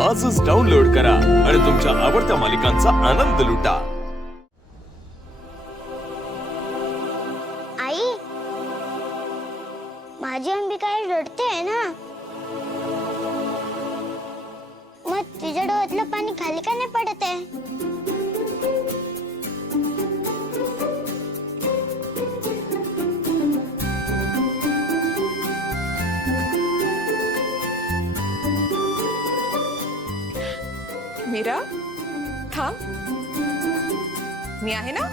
आजच डाउनलोड करा आणि तुमच्या आवडत्या मालिकांचा आनंद लुटा। आई, माझी अंबिका रडते ना, मग तिच्या डोळ्यातलं पाणी खाली का नाही पडत आहे? मीरा, थांब, मी आहे ना।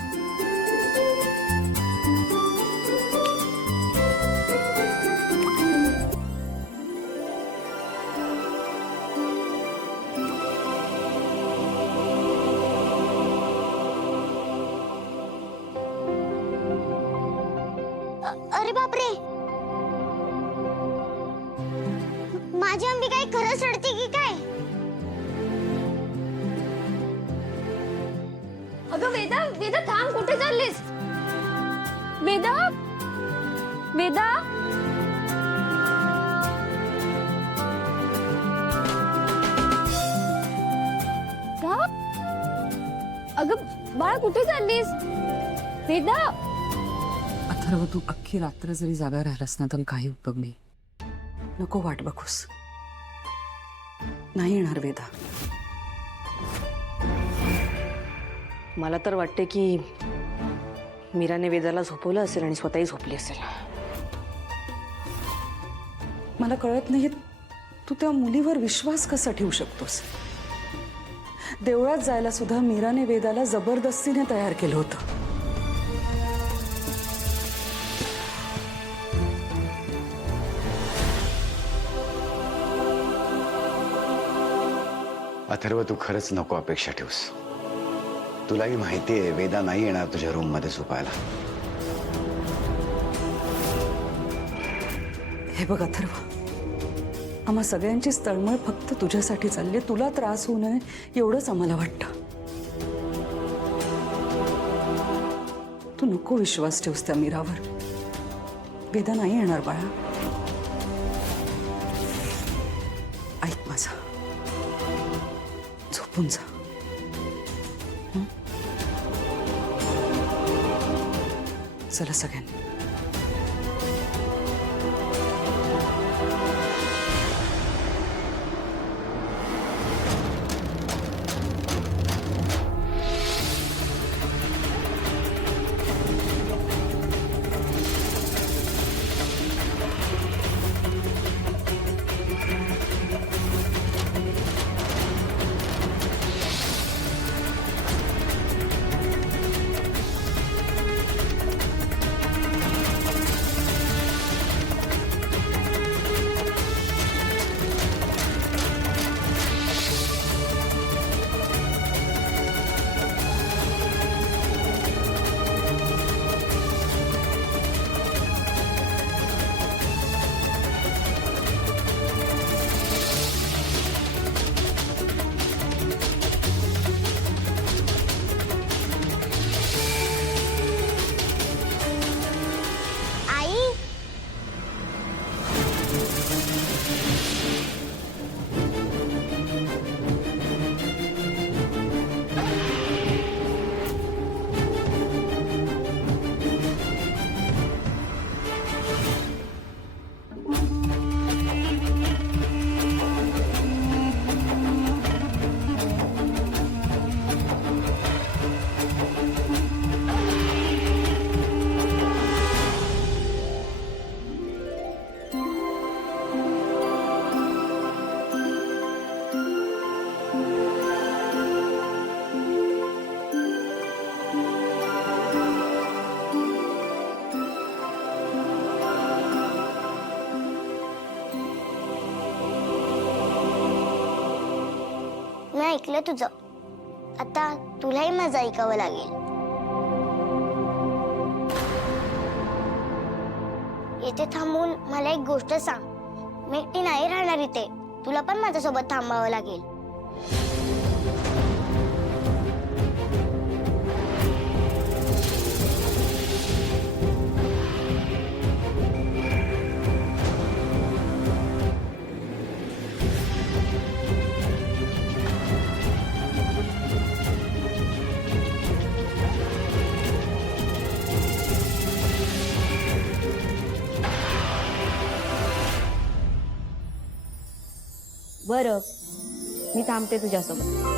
अरे बापरे, माझी अंबिका खरंच रडते की काय? अगं वेदा, वेदा थांब, कुठे चाललीस? वेदा, वेदा, का? अगं बाळा, कुठे चाललीस? वेदा, अथर्व, तू अख्खी रात्र जरी जागा राहिलास ना तरी काही उपयोग नाही। नको वाट बघूस, नाही येणार वेदा। मला तर वाटते की मीराने वेदाला झोपवलं असेल आणि स्वतःही झोपली असेल। मला कळत नाही, तू त्या मुलीवर विश्वास कसा ठेवू शकतोस? देवळात जायला सुद्धा मीराने वेदाला जबरदस्तीने तयार केलं होतं। अथर्व, तू खरंच नको अपेक्षा ठेवूस। तुलाही माहिती आहे वेदा नाही येणार तुझ्या रूम मध्ये झोपायला। हे बघ अथर्व, आम्हा सगळ्यांची तळमळ फक्त तुझ्यासाठी चालली, तुला त्रास होऊ नये एवढंच आम्हाला वाटतं। तू नको विश्वास ठेवूस त्या मीरावर। वेदा नाही येणार बाळा, ऐक माझा, झोपून जा। चला सगळ्यांनी। ऐकलं तुझं, आता तुलाही माझं ऐकावं लागेल। इथे थांबून मला एक गोष्ट सांग, मी एकटी नाही राहणार इथे, तुला पण माझ्यासोबत थांबावं लागेल। बरं मी थांबते तुझ्यासोबत.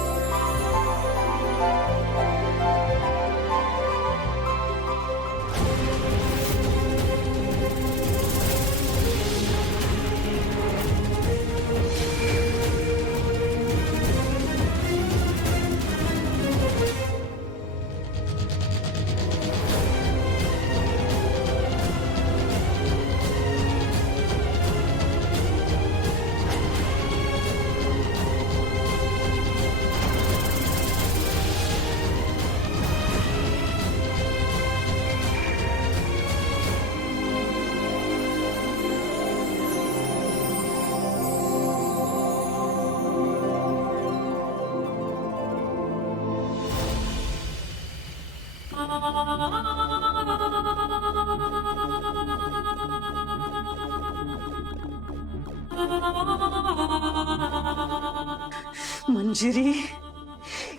मंजिरी,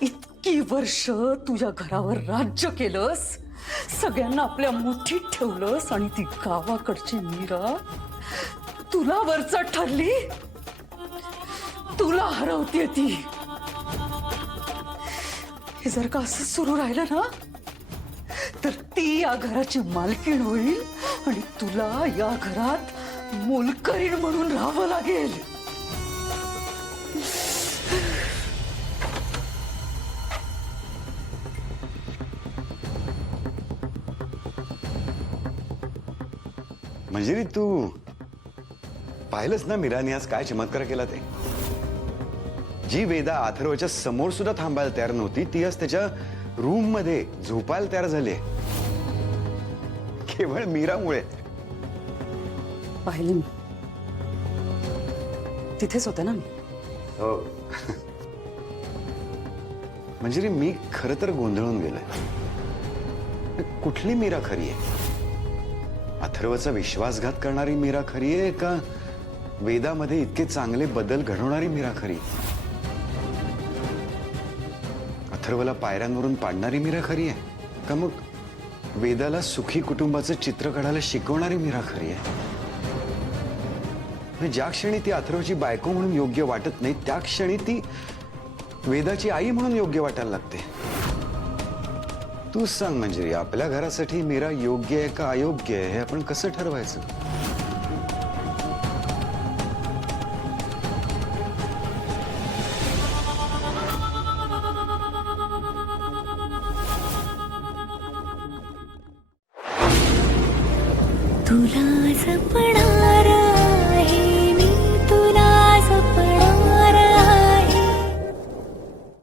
इतकी वर्ष तुझ्या घरावर राज्य केलंस, सगळ्यांना आपल्या मुठीत ठेवलंस आणि ती गावाकडची मीरा तुला वरचा ठरली, तुला हरवते ती. हे जर का असं सुरू राहिलं ना तर ती या घराची मालकीण होईल आणि तुला या घरात मोलकरीण म्हणून राहावं लागेल. मंजिरी, तू पाहिलंस ना मीराने आज काय चमत्कार केला ते. जी वेदा अथर्वच्या समोर सुद्धा थांबायला तयार नव्हती ती आज त्याच्या रूम मध्ये झोपायला तयार झाली, केवळ मीरामुळे. पाहिली मी, तिथेच होते ना मी. हो. मंजिरी, मी खरं तर गोंधळून गेलोय. कुठली मीरा खरी आहे? अथर्वचा विश्वासघात करणारी मीरा खरी आहे का वेदामध्ये इतके चांगले बदल घडवणारी मीरा खरी? अथर्वला पायऱ्यांवरून पाडणारी मीरा खरी आहे का मग वेदाला सुखी कुटुंबाचं चित्र काढायला शिकवणारी मीरा खरी आहे? ज्या क्षणी ती अथर्वची बायको म्हणून योग्य वाटत नाही त्या क्षणी ती वेदाची आई म्हणून योग्य वाटायला लागते. तू सांग मंजिरी, आपल्या घरासाठी मीरा योग्य आहे का अयोग्य आहे हे आपण कसं ठरवायचं? तुला जपणार